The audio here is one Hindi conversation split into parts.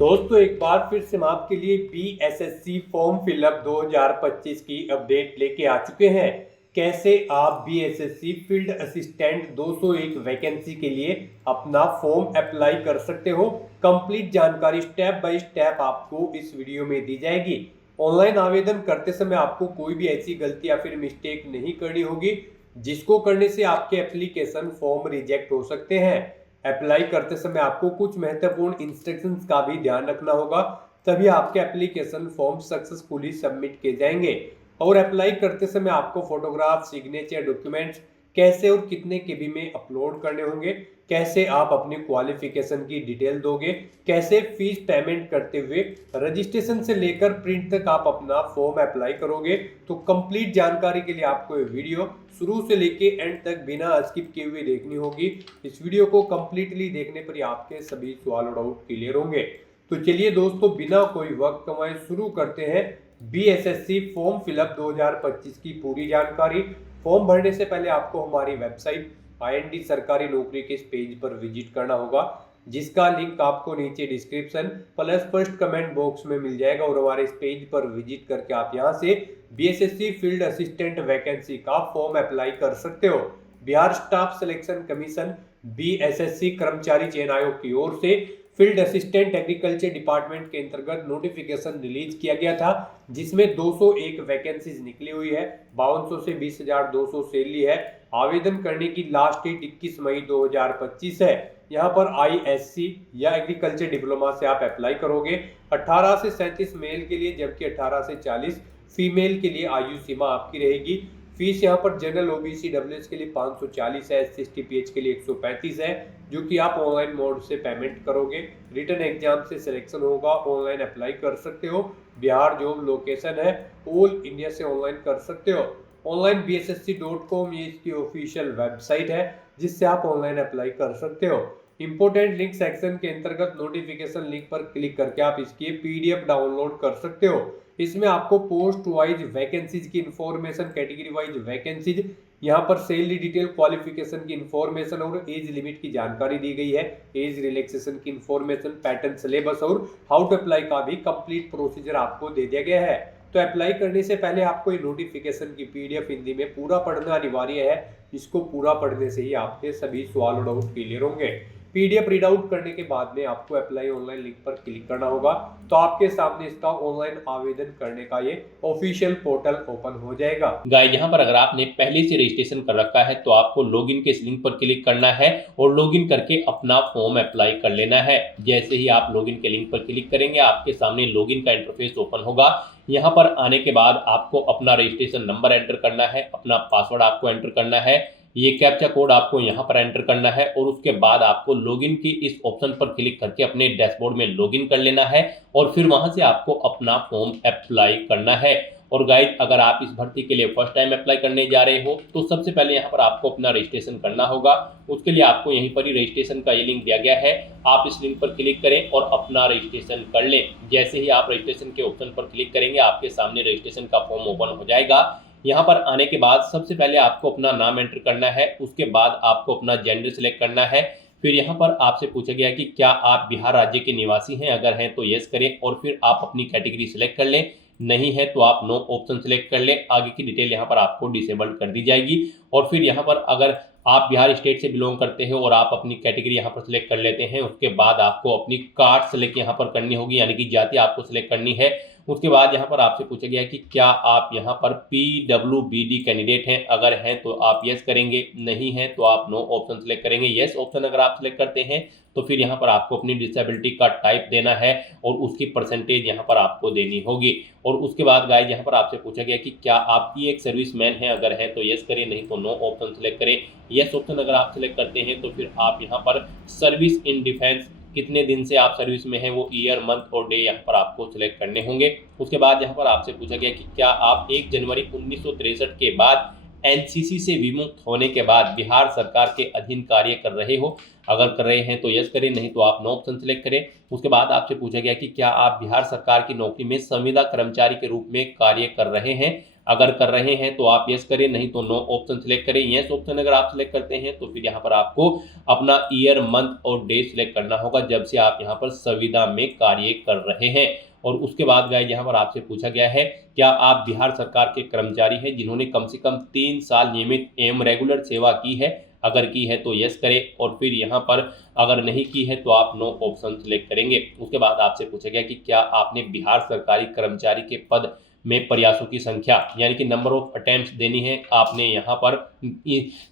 दोस्तों एक बार फिर से हम आपके लिए बीएसएससी फॉर्म फिलअप 2025 की अपडेट लेके आ चुके हैं। कैसे आप बीएसएससी फील्ड असिस्टेंट 201 वैकेंसी के लिए अपना फॉर्म अप्लाई कर सकते हो। कंप्लीट जानकारी स्टेप बाय स्टेप आपको इस वीडियो में दी जाएगी। ऑनलाइन आवेदन करते समय आपको कोई भी ऐसी गलती या फिर मिस्टेक नहीं करनी होगी जिसको करने से आपके एप्लीकेशन फॉर्म रिजेक्ट हो सकते हैं। अप्लाई करते समय आपको कुछ महत्वपूर्ण इंस्ट्रक्शंस का भी ध्यान रखना होगा, तभी आपके एप्लीकेशन फॉर्म सक्सेसफुली सबमिट किए जाएंगे। और अप्लाई करते समय आपको फोटोग्राफ, सिग्नेचर, डॉक्यूमेंट्स कैसे और कितने केबी में अपलोड करने होंगे, कैसे आप अपनी क्वालिफिकेशन की डिटेल दोगे, कैसे फीस पेमेंट करते हुए रजिस्ट्रेशन से लेकर प्रिंट तक आप अपना फॉर्म अप्लाई करोगे। तो कंप्लीट जानकारी के लिए आपको ये वीडियो शुरू से लेके एंड तक बिना स्किप किए हुए देखनी होगी। इस वीडियो को कंप्लीटली देखने पर ही आपके सभी सवाल और डाउट क्लियर होंगे। तो चलिए दोस्तों बिना कोई वक्त कमाए शुरू करते हैं बीएसएससी फॉर्म फिलअप 2025 की पूरी जानकारी। फॉर्म भरने से पहले आपको हमारी वेबसाइट IND सरकारी नौकरी के इस पेज पर विजिट करना होगा, जिसका लिंक आपको नीचे description plus first comment box में मिल जाएगा। और हमारे इस पेज पर विजिट करके आप यहां से बीएसएससी फील्ड असिस्टेंट वैकेंसी का फॉर्म अप्लाई कर सकते हो। Bihar staff selection commission BSSC कर्मचारी चयन आयोग की ओर से फील्ड असिस्टेंट एग्रीकल्चर डिपार्टमेंट के अंतर्गत नोटिफिकेशन रिलीज किया गया था, जिसमें 201 वैकेंसीज निकली हुई है। 5200 से 20,200 सैलरी है। आवेदन करने की लास्ट डेट 21 मई 2025 है। यहाँ पर ISC या एग्रीकल्चर डिप्लोमा से आप अप्लाई करोगे। 18 से 37 मेल के लिए, जबकि 18 से 40 फीमेल के लिए आयु सीमा आपकी रहेगी। फीस यहाँ पर जनरल OBC WS के लिए 540 है, SC ST PH के लिए 135 है, जो कि आप ऑनलाइन मोड से पेमेंट करोगे। रिटन एग्जाम से सिलेक्शन होगा, ऑनलाइन अप्लाई कर सकते हो। बिहार जॉब लोकेशन है, ऑल इंडिया से ऑनलाइन कर सकते हो। ऑनलाइन bssc.com ये इसकी ऑफिशियल वेबसाइट है, जिससे आप ऑनलाइन अप्लाई कर सकते हो। इंपोर्टेंट लिंक सेक्शन के अंतर्गत नोटिफिकेशन लिंक पर क्लिक करके आप इसकी PDF डाउनलोड कर सकते हो। इसमें आपको पोस्ट वाइज वैकेंसीज की इंफॉर्मेशन, कैटेगरी वाइज वैकेंसीज, यहाँ पर सैलरी डिटेल, क्वालिफिकेशन की इंफॉर्मेशन और एज लिमिट की जानकारी दी गई है। एज रिलैक्सेशन की इंफॉर्मेशन, पैटर्न, सिलेबस और हाउ टू अप्लाई का भी कंप्लीट प्रोसीजर आपको दे दिया गया है। तो अप्लाई करने से पहले आपको ये नोटिफिकेशन की PDF हिंदी में पूरा पढ़ना अनिवार्य है। इसको पूरा पढ़ने से ही आपके सभी सवाल और डाउट क्लियर होंगे। PDF रीड आउट करने के बाद में आपको अप्लाई ऑनलाइन लिंक पर क्लिक करना होगा, तो आपके सामने इसका ऑनलाइन आवेदन करने का ये ऑफिशियल पोर्टल ओपन हो जाएगा। गाइस यहाँ पर अगर आपने पहले से रजिस्ट्रेशन कर रखा है तो आपको लॉगिन के इस लिंक पर क्लिक करना है और लॉगिन करके अपना फॉर्म अप्लाई कर लेना है। जैसे ही आप लॉगिन के लिंक पर क्लिक करेंगे आपके सामने लॉगिन का इंटरफेस ओपन होगा। यहाँ पर आने के बाद आपको अपना रजिस्ट्रेशन नंबर एंटर करना है, अपना पासवर्ड आपको एंटर करना है, ये कैप्चा कोड आपको यहाँ पर एंटर करना है और उसके बाद आपको लॉगिन की इस ऑप्शन पर क्लिक करके अपने डैशबोर्ड में लॉगिन कर लेना है और फिर वहां से आपको अपना फॉर्म अप्लाई करना है। और गाइस अगर आप इस भर्ती के लिए फर्स्ट टाइम अप्लाई करने जा रहे हो तो सबसे पहले यहाँ पर आपको अपना रजिस्ट्रेशन करना होगा। उसके लिए आपको यहीं पर ही रजिस्ट्रेशन का ये लिंक दिया गया है, आप इस लिंक पर क्लिक करें और अपना रजिस्ट्रेशन कर लें। जैसे ही आप रजिस्ट्रेशन के ऑप्शन पर क्लिक करेंगे आपके सामने रजिस्ट्रेशन का फॉर्म ओपन हो जाएगा। यहाँ पर आने के बाद सबसे पहले आपको अपना नाम एंटर करना है, उसके बाद आपको अपना जेंडर सिलेक्ट करना है। फिर यहाँ पर आपसे पूछा गया कि क्या आप बिहार राज्य के निवासी हैं, अगर हैं तो यस करें और फिर आप अपनी कैटेगरी सिलेक्ट कर लें, नहीं है तो आप नो ऑप्शन सिलेक्ट कर लें। आगे की डिटेल यहाँ पर आपको डिसेबल्ड कर दी जाएगी। और फिर यहाँ पर अगर आप बिहार स्टेट से बिलोंग करते हो और आप अपनी कैटेगरी यहाँ पर सिलेक्ट कर लेते हैं, उसके बाद आपको अपनी कास्ट सिलेक्ट यहाँ पर करनी होगी, यानी कि जाति आपको सिलेक्ट करनी है। उसके बाद यहाँ पर आपसे पूछा गया कि क्या आप यहाँ पर PWBD कैंडिडेट हैं, अगर हैं तो आप यस करेंगे, नहीं है तो आप नो ऑप्शन सिलेक्ट करेंगे। यस ऑप्शन अगर आप सिलेक्ट करते हैं तो फिर यहाँ पर आपको अपनी डिसेबिलिटी का टाइप देना है और उसकी परसेंटेज यहाँ पर आपको देनी होगी। और उसके बाद गाइस यहाँ पर आपसे पूछा गया कि क्या आप एक सर्विसमैन हैं, अगर हैं तो यस करें, नहीं तो नो ऑप्शन सिलेक्ट करें। यस ऑप्शन अगर आप सिलेक्ट करते हैं तो फिर आप यहाँ पर सर्विस इन डिफेंस, कितने दिन से आप सर्विस में हैं, वो ईयर, मंथ और डे यहाँ पर आपको सिलेक्ट करने होंगे। उसके बाद यहाँ पर आपसे पूछा गया कि क्या आप 1 जनवरी 1963 के बाद NCC से विमुक्त होने के बाद बिहार सरकार के अधीन कार्य कर रहे हो, अगर कर रहे हैं तो यस करें, नहीं तो आप नो ऑप्शन सिलेक्ट करें। उसके बाद आपसे पूछा गया कि क्या आप बिहार सरकार की नौकरी में संविदा कर्मचारी के रूप में कार्य कर रहे हैं, अगर कर रहे हैं तो आप यस करें, नहीं तो नो ऑप्शन सिलेक्ट करें। यस ऑप्शन अगर आप सिलेक्ट करते हैं तो फिर यहाँ पर आपको अपना ईयर, मंथ और डे सिलेक्ट करना होगा जब से आप यहाँ पर संविदा में कार्य कर रहे हैं। और उसके बाद गाइस यहाँ पर आपसे पूछा गया है, क्या आप बिहार सरकार के कर्मचारी हैं जिन्होंने कम से कम 3 साल नियमित एवं रेगुलर सेवा की है? अगर की है तो यस करें, और फिर यहाँ पर अगर नहीं की है तो आप नो ऑप्शन सिलेक्ट करेंगे। उसके बाद आपसे पूछा गया कि क्या आपने बिहार सरकारी कर्मचारी के पद में प्रयासों की संख्या यानी कि नंबर ऑफ अटेम्प्ट्स देनी है, आपने यहाँ पर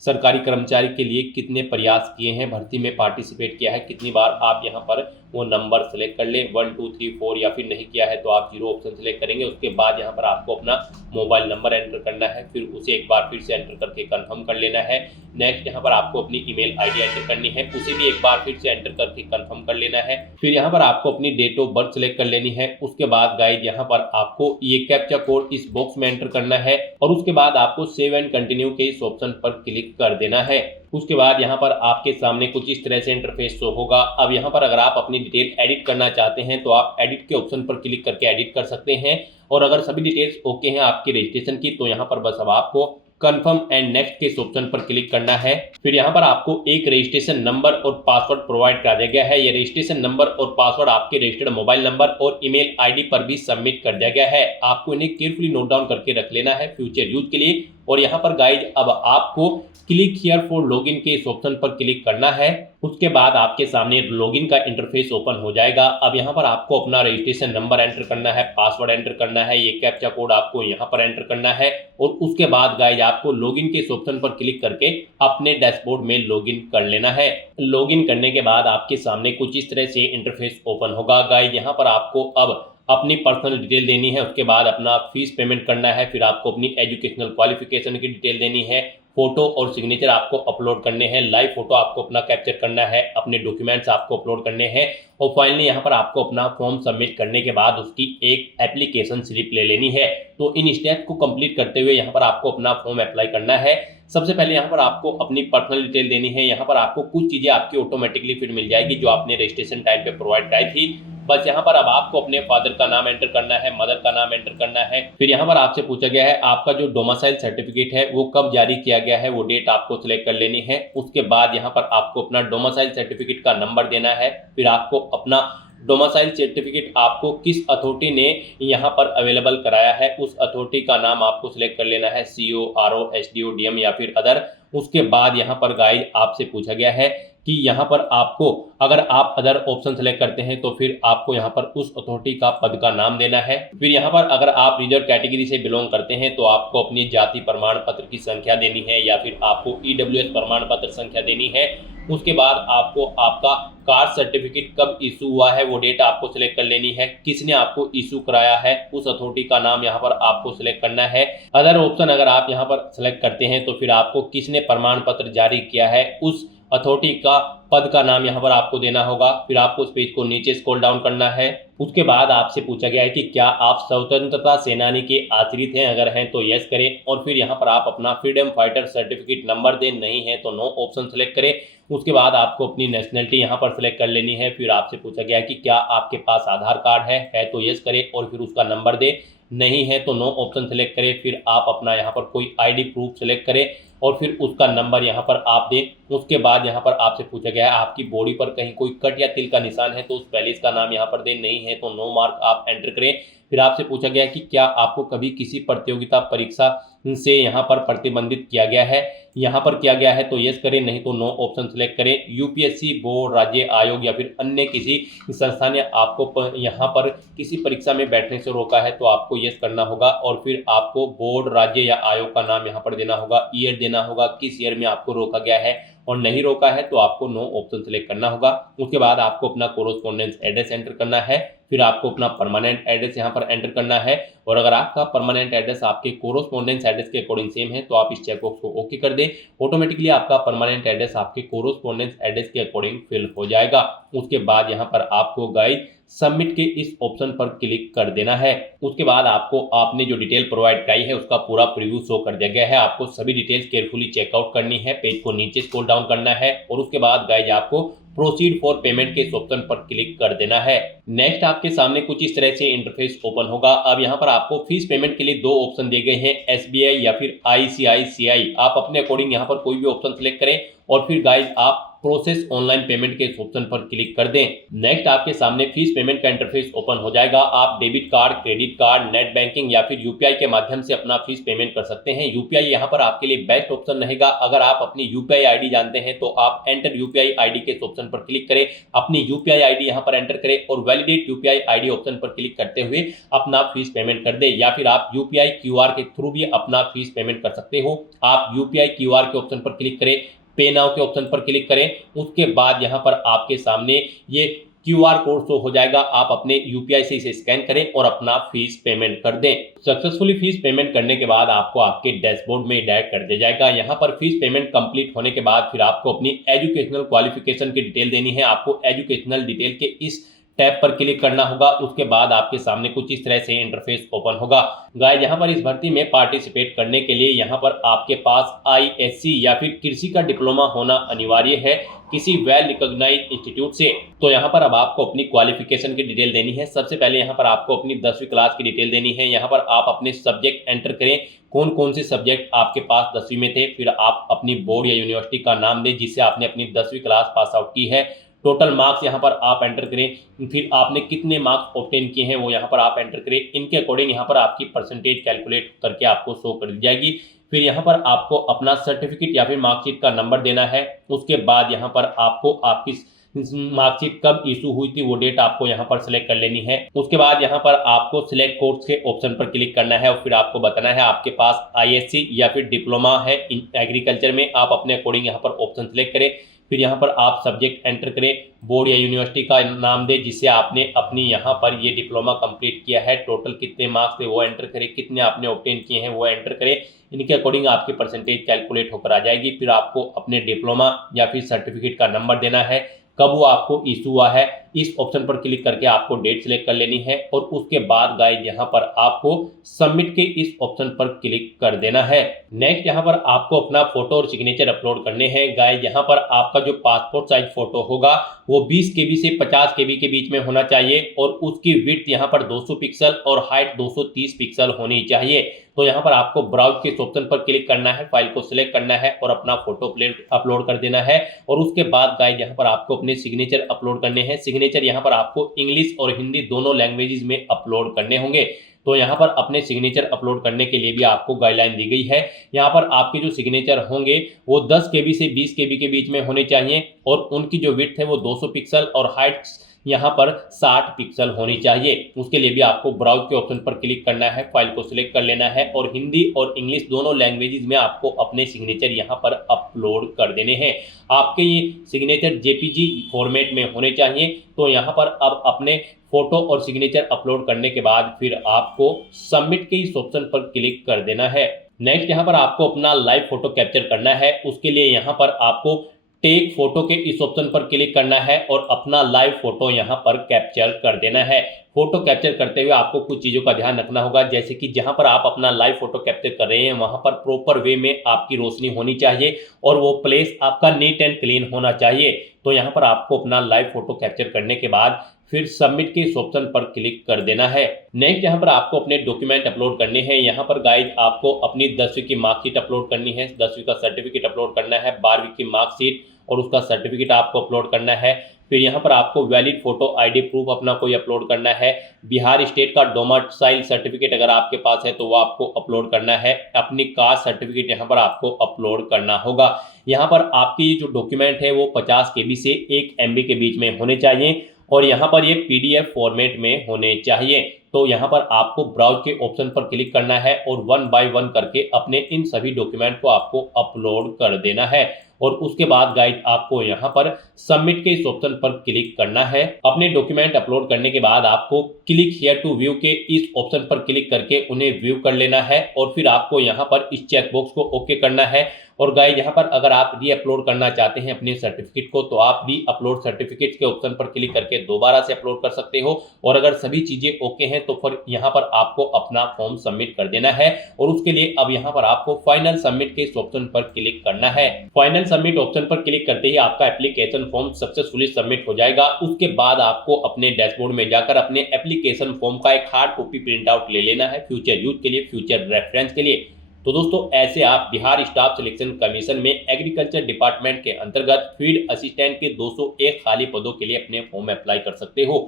सरकारी कर्मचारी के लिए कितने प्रयास किए हैं, भर्ती में पार्टिसिपेट किया है कितनी बार, आप यहाँ पर वो नंबर सेलेक्ट कर ले 1 2 3 4, या फिर नहीं किया है तो आप 0 ऑप्शन सेलेक्ट करेंगे। उसके बाद यहाँ पर आपको अपना मोबाइल नंबर एंटर करना है, फिर उसे एक बार फिर से एंटर करके कंफर्म कर लेना है। नेक्स्ट यहाँ पर आपको अपनी ईमेल आईडी एंटर करनी है, उसे भी एक बार फिर से एंटर करके कंफर्म कर लेना है। फिर यहाँ पर आपको अपनी डेट ऑफ बर्थ सेलेक्ट कर लेनी है। उसके बाद गाइस यहाँ पर आपको ये कैप्चा कोड इस बॉक्स में एंटर करना है और उसके बाद आपको सेव एंड कंटिन्यू के इस ऑप्शन पर क्लिक कर देना है। उसके बाद यहाँ पर आपके सामने कुछ इस तरह से इंटरफेस शो होगा। अब यहाँ पर अगर आप अपनी डिटेल एडिट करना चाहते हैं तो आप एडिट के ऑप्शन पर क्लिक करके एडिट कर सकते हैं, और अगर सभी डिटेल्स ओके हैं आपके रजिस्ट्रेशन की तो यहाँ पर बस अब आपको कंफर्म एंड नेक्स्ट के इस ऑप्शन पर क्लिक करना है। फिर यहाँ पर आपको एक रजिस्ट्रेशन नंबर और पासवर्ड प्रोवाइड कर दिया गया है। ये रजिस्ट्रेशन नंबर और पासवर्ड आपके रजिस्टर्ड मोबाइल नंबर और ईमेल आईडी पर भी सबमिट कर दिया गया है। आपको इन्हें केयरफुली नोट डाउन करके रख लेना है फ्यूचर यूज के लिए। और यहाँ पर गाइज अब आपको क्लिक हियर फॉर लॉगिन के इस ऑप्शन पर क्लिक करना है। उसके बाद आपके सामने लॉगिन का इंटरफेस ओपन हो जाएगा। अब यहाँ पर आपको अपना रजिस्ट्रेशन नंबर एंटर करना है, पासवर्ड एंटर करना है, ये कैप्चा कोड आपको यहाँ पर एंटर करना है और उसके बाद गाइज आपको लॉगिन के इस ऑप्शन पर क्लिक करके अपने डैशबोर्ड में लॉगिन कर लेना है। लॉगिन करने के बाद आपके सामने कुछ इस तरह से इंटरफेस ओपन होगा। गाइज यहाँ पर आपको अब अपनी पर्सनल डिटेल देनी है, उसके बाद अपना फीस पेमेंट करना है, फिर आपको अपनी एजुकेशनल क्वालिफिकेशन की डिटेल देनी है, फोटो और सिग्नेचर आपको अपलोड करने हैं, लाइव फोटो आपको अपना कैप्चर करना है, अपने डॉक्यूमेंट्स आपको अपलोड करने हैं और फाइनली यहाँ पर आपको अपना फॉर्म सबमिट करने के बाद उसकी एक एप्लीकेशन स्लिप ले लेनी है। तो इन स्टेप्स को कंप्लीट करते हुए यहाँ पर आपको अपना फॉर्म अप्लाई करना है। सबसे पहले यहाँ पर आपको अपनी पर्सनल डिटेल देनी है। यहाँ पर आपको कुछ चीज़ें आपकी ऑटोमेटिकली फिर मिल जाएगी जो आपने रजिस्ट्रेशन टाइम पे प्रोवाइड कराई थी। बस यहाँ पर अब आपको अपने फादर का नाम एंटर करना है, मदर का नाम एंटर करना है। फिर यहाँ पर आपसे पूछा गया है आपका जो डोमिसाइल सर्टिफिकेट है वो कब जारी किया गया है, वो डेट आपको सिलेक्ट कर लेनी है। उसके बाद यहाँ पर आपको अपना डोमिसाइल सर्टिफिकेट का नंबर देना है। फिर आपको अपना डोमिसाइल सर्टिफिकेट आपको किस अथॉरिटी ने यहाँ पर अवेलेबल कराया है उस अथॉरिटी का नाम आपको सिलेक्ट कर लेना है, CO, RO, SDO, DM या फिर अदर। उसके बाद यहाँ पर गाइस आपसे पूछा गया है कि यहाँ पर आपको अगर आप अदर ऑप्शन सेलेक्ट करते हैं तो फिर आपको यहाँ पर उस अथॉरिटी का पद का नाम देना है। फिर यहाँ पर अगर आप रिजर्व कैटेगरी से बिलोंग करते हैं तो आपको अपनी जाति प्रमाण पत्र की संख्या देनी है या फिर आपको EWS प्रमाण पत्र संख्या देनी है। उसके बाद आपको आपका कास्ट सर्टिफिकेट कब इशू हुआ है वो डेट आपको सिलेक्ट कर लेनी है, किसने आपको इशू कराया है उस अथॉरिटी का नाम यहाँ पर आपको सिलेक्ट करना है। अदर ऑप्शन अगर आप यहाँ पर सिलेक्ट करते हैं तो फिर आपको किसने प्रमाण पत्र जारी किया है उस अथॉरिटी का पद का नाम यहाँ पर आपको देना होगा। फिर आपको उस पेज को नीचे स्क्रॉल डाउन करना है। उसके बाद आपसे पूछा गया है कि क्या आप स्वतंत्रता सेनानी के आश्रित हैं, अगर हैं तो यस करें और फिर यहाँ पर आप अपना फ्रीडम फाइटर सर्टिफिकेट नंबर दें, नहीं है तो नो ऑप्शन सेलेक्ट करें। उसके बाद आपको अपनी नेशनलिटी यहाँ पर सिलेक्ट कर लेनी है। फिर आपसे पूछा गया है कि क्या आपके पास आधार कार्ड है तो यस करें और फिर उसका नंबर दें, नहीं है तो नो ऑप्शन सेलेक्ट करें। फिर आप अपना यहाँ पर कोई ID प्रूफ सेलेक्ट करें और फिर उसका नंबर यहाँ पर आप दें। उसके बाद यहाँ पर आपसे पूछा गया है आपकी बॉडी पर कहीं कोई कट या तिल का निशान है तो उस पैलेस का नाम यहाँ पर दें, नहीं है तो नो मार्क आप एंटर करें। फिर आपसे पूछा गया कि क्या आपको कभी किसी प्रतियोगिता परीक्षा से यहाँ पर प्रतिबंधित किया गया है, यहाँ पर किया गया है तो यस करें, नहीं तो नो ऑप्शन सेलेक्ट करें। UPSC, बोर्ड, राज्य आयोग या फिर अन्य किसी संस्था ने आपको यहाँ पर किसी परीक्षा में बैठने से रोका है तो आपको यस करना होगा और फिर आपको बोर्ड, राज्य या आयोग का नाम यहाँ पर देना होगा, ईयर देना होगा, किस ईयर में आपको रोका गया है और नहीं रोका है तो आपको नो ऑप्शन सेलेक्ट करना होगा। उसके बाद आपको अपना कोरोस्पोंडेंस एड्रेस एंटर करना है। फिर आपको अपना परमानेंट एड्रेस यहाँ पर एंटर करना है और अगर आपका परमानेंट एड्रेस आपके कोरोस्पोंडेंस एड्रेस के अकॉर्डिंग सेम है तो आप इस चेकबॉक्स को ओके कर दें। ऑटोमेटिकली आपका परमानेंट एड्रेस आपके कोरोस्पोंडेंस एड्रेस के अकॉर्डिंग फिल हो जाएगा। उसके बाद यहाँ पर आपको गाइस सबमिट के इस ऑप्शन पर क्लिक कर देना है। उसके बाद आपको आपने जो डिटेल प्रोवाइड कराई है उसका पूरा प्रीव्यू शो कर दिया गया है। आपको सभी डिटेल्स केयरफुली चेकआउट करनी है, पेज को नीचे स्क्रॉल डाउन करना है और उसके बाद गाइस आपको प्रोसीड फॉर पेमेंट के इस ऑप्शन पर क्लिक कर देना है। नेक्स्ट आपके सामने कुछ इस तरह से इंटरफेस ओपन होगा। अब यहाँ पर आपको फीस पेमेंट के लिए दो ऑप्शन दिए गए हैं, SBI या फिर ICICI। आप अपने अकॉर्डिंग यहाँ पर कोई भी ऑप्शन सिलेक्ट करें और फिर गाइज आप प्रोसेस ऑनलाइन पेमेंट के इस ऑप्शन पर क्लिक कर दें। नेक्स्ट आपके सामने फीस पेमेंट का इंटरफेस ओपन हो जाएगा। आप debit card, credit card, net banking या फिर UPI के माध्यम से अपना फीस पेमेंट कर सकते हैं। UPI यहाँ पर आपके लिए बेस्ट ऑप्शन रहेगा। अगर आप अपनी UPI ID जानते हैं तो आप एंटर UPI ID के इस ऑप्शन पर क्लिक करें, अपनी UPI ID यहाँ पर एंटर करें और वैलिडेट UPI ID ऑप्शन पर क्लिक करते हुए अपना फीस पेमेंट कर दें। या फिर आप UPI QR के थ्रू भी अपना फीस पेमेंट कर सकते हो। आप UPI QR के ऑप्शन पर क्लिक करें, पे नाउ के ऑप्शन पर क्लिक करें, उसके बाद यहाँ पर आपके सामने ये QR कोड शो हो जाएगा। आप अपने UPI से इसे स्कैन करें और अपना फीस पेमेंट कर दें। सक्सेसफुली फीस पेमेंट करने के बाद आपको आपके डैशबोर्ड में डायरेक्ट कर दिया जाएगा। यहाँ पर फीस पेमेंट कंप्लीट होने के बाद फिर आपको अपनी एजुकेशनल क्वालिफिकेशन की डिटेल देनी है। आपको एजुकेशनल डिटेल के इस टैब पर क्लिक करना होगा। उसके बाद आपके सामने कुछ इस तरह से इंटरफेस ओपन होगा। गाइस यहाँ पर इस भर्ती में पार्टिसिपेट करने के लिए यहाँ पर आपके पास ISC या फिर कृषि का डिप्लोमा होना अनिवार्य है किसी वेल रिकॉग्नाइज्ड इंस्टीट्यूट से। तो यहाँ पर अब आपको अपनी क्वालिफिकेशन की डिटेल देनी है। सबसे पहले यहाँ पर आपको अपनी 10वीं क्लास की डिटेल देनी है। यहाँ पर आप अपने सब्जेक्ट एंटर करें, कौन कौन से सब्जेक्ट आपके पास 10वीं में थे। फिर आप अपनी बोर्ड या यूनिवर्सिटी का नाम दें जिससे आपने अपनी 10वीं क्लास पास आउट की है। टोटल मार्क्स यहाँ पर आप एंटर करें, फिर आपने कितने मार्क्स ऑब्टेन किए हैं वो यहाँ पर आप एंटर करें। इनके अकॉर्डिंग यहाँ पर आपकी परसेंटेज कैलकुलेट करके आपको शो कर दी जाएगी। फिर यहाँ पर आपको अपना सर्टिफिकेट या फिर मार्कशीट का नंबर देना है। उसके बाद यहाँ पर आपको आपकी मार्कशीट कब इशू हुई थी वो डेट आपको यहाँ पर सिलेक्ट कर लेनी है। उसके बाद यहाँ पर आपको सिलेक्ट कोर्स के ऑप्शन पर क्लिक करना है और फिर आपको बताना है आपके पास ISC या फिर डिप्लोमा है एग्रीकल्चर में। आप अपने अकॉर्डिंग यहाँ पर ऑप्शन सिलेक्ट करें। फिर यहाँ पर आप सब्जेक्ट एंटर करें, बोर्ड या यूनिवर्सिटी का नाम दें जिससे आपने अपनी यहाँ पर ये डिप्लोमा कंप्लीट किया है। टोटल कितने मार्क्स थे वो एंटर करें, कितने आपने ऑब्टेन किए हैं वो एंटर करें। इनके अकॉर्डिंग आपकी परसेंटेज कैलकुलेट होकर आ जाएगी। फिर आपको अपने डिप्लोमा या फिर सर्टिफिकेट का नंबर देना है, कब वो आपको इशू हुआ है। इस ऑप्शन पर क्लिक करके आपको डेट सिलेक्ट कर लेनी है और उसके बाद गाइस यहाँ पर आपको सबमिट के इस ऑप्शन पर क्लिक कर देना है। नेक्स्ट यहाँ पर आपको अपना फोटो और सिग्नेचर अपलोड करने हैं। गाइस यहाँ पर आपका जो पासपोर्ट साइज फोटो होगा वो 20 KB से 50 KB के बीच में होना चाहिए और उसकी विड्थ यहाँ पर 200 पिक्सल और हाइट 230 पिक्सल होनी चाहिए। तो यहाँ पर आपको ब्राउज के ऑप्शन पर क्लिक करना है, फाइल को सिलेक्ट करना है और अपना फोटो अपलोड कर देना है। और उसके बाद गाइस यहाँ पर आपको अपने सिग्नेचर अपलोड करने हैं। सिग्नेचर यहाँ पर आपको इंग्लिश और हिंदी दोनों लैंग्वेजेस में अपलोड करने होंगे। तो यहाँ पर अपने सिग्नेचर अपलोड करने के लिए भी आपको गाइडलाइन दी गई है। यहाँ पर आपके जो सिग्नेचर होंगे वो 10 KB से 20 KB के बीच में होने चाहिए और उनकी जो विड्थ है वो 200 पिक्सल और हाइट यहाँ पर 60 पिक्सल होनी चाहिए। उसके लिए भी आपको ब्राउज के ऑप्शन पर क्लिक करना है, फाइल को सिलेक्ट कर लेना है और हिंदी और इंग्लिश दोनों लैंग्वेजेस में आपको अपने सिग्नेचर यहाँ पर अपलोड कर देने हैं। आपके ये सिग्नेचर JPG फॉर्मेट में होने चाहिए। तो यहाँ पर अब अपने फोटो और सिग्नेचर अपलोड करने के बाद फिर आपको सबमिट के इस ऑप्शन पर क्लिक कर देना है। नेक्स्ट यहाँ पर आपको अपना लाइव फोटो कैप्चर करना है। उसके लिए यहाँ पर आपको टेक फोटो के इस ऑप्शन पर क्लिक करना है और अपना लाइव फोटो यहाँ पर कैप्चर कर देना है। फोटो कैप्चर करते हुए आपको कुछ चीज़ों का ध्यान रखना होगा, जैसे कि जहाँ पर आप अपना लाइव फोटो कैप्चर कर रहे हैं वहाँ पर प्रॉपर वे में आपकी रोशनी होनी चाहिए और वो प्लेस आपका नीट एंड क्लीन होना चाहिए। तो यहाँ पर आपको अपना लाइव फोटो कैप्चर करने के बाद फिर सबमिट के इस ऑप्शन पर क्लिक कर देना है। नेक्स्ट यहाँ पर आपको अपने डॉक्यूमेंट अपलोड करने हैं। यहाँ पर गाइस आपको अपनी 10वीं की मार्कशीट अपलोड करनी है, 10वीं का सर्टिफिकेट अपलोड करना है, 12वीं की मार्कशीट और उसका सर्टिफिकेट आपको अपलोड करना है। फिर यहाँ पर आपको वैलिड फोटो ID प्रूफ अपना कोई अपलोड करना है। बिहार स्टेट का डोमिसाइल सर्टिफिकेट अगर आपके पास है तो वो आपको अपलोड करना है। अपनी कास्ट सर्टिफिकेट यहाँ पर आपको अपलोड करना होगा। यहाँ पर आपकी जो डॉक्यूमेंट है वो 50 KB से 1 MB के बीच में होने चाहिए और यहाँ पर ये PDF फॉर्मेट में होने चाहिए। तो यहाँ पर आपको ब्राउज के ऑप्शन पर क्लिक करना है और 1 बाय 1 करके अपने इन सभी डॉक्यूमेंट को आपको अपलोड कर देना है। और उसके बाद गाइस आपको यहाँ पर सबमिट के इस ऑप्शन पर क्लिक करना है। अपने डॉक्यूमेंट अपलोड करने के बाद आपको क्लिक हियर टू व्यू के इस ऑप्शन पर क्लिक करके उन्हें व्यू कर लेना है और फिर आपको यहाँ पर इस चेकबॉक्स को ओके करना है। और गाइस यहाँ पर अगर आप री अपलोड करना चाहते हैं अपने सर्टिफिकेट को तो आप री अपलोड सर्टिफिकेट के ऑप्शन पर क्लिक करके दोबारा से अपलोड कर सकते हो। और अगर सभी चीजें ओके हैं तो फिर यहाँ पर आपको अपना फॉर्म सबमिट कर देना है। और उसके लिए अब यहाँ पर आपको फाइनल सबमिट के इस ऑप्शन पर क्लिक करना है। फाइनल सबमिट ऑप्शन पर क्लिक करते ही आपका एप्लीकेशन फॉर्म सक्सेसफुली सबमिट हो जाएगा। उसके बाद आपको अपने डैशबोर्ड में जाकर अपने एप्लीकेशन फॉर्म का एक हार्ड कॉपी प्रिंट आउट ले लेना है फ्यूचर यूज के लिए, फ्यूचर रेफरेंस के लिए। तो दोस्तों ऐसे आप बिहार स्टाफ सिलेक्शन कमीशन में एग्रीकल्चर डिपार्टमेंट के अंतर्गत फील्ड असिस्टेंट के 201 खाली पदों के लिए अपने फॉर्म अप्लाई कर सकते हो।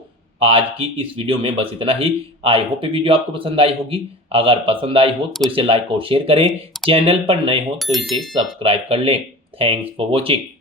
आज की इस वीडियो में बस इतना ही। आई होप ये वीडियो आपको पसंद आई होगी। अगर पसंद आई हो तो इसे लाइक और शेयर करें। चैनल पर नए हो तो इसे सब्सक्राइब कर लें। Thanks for watching.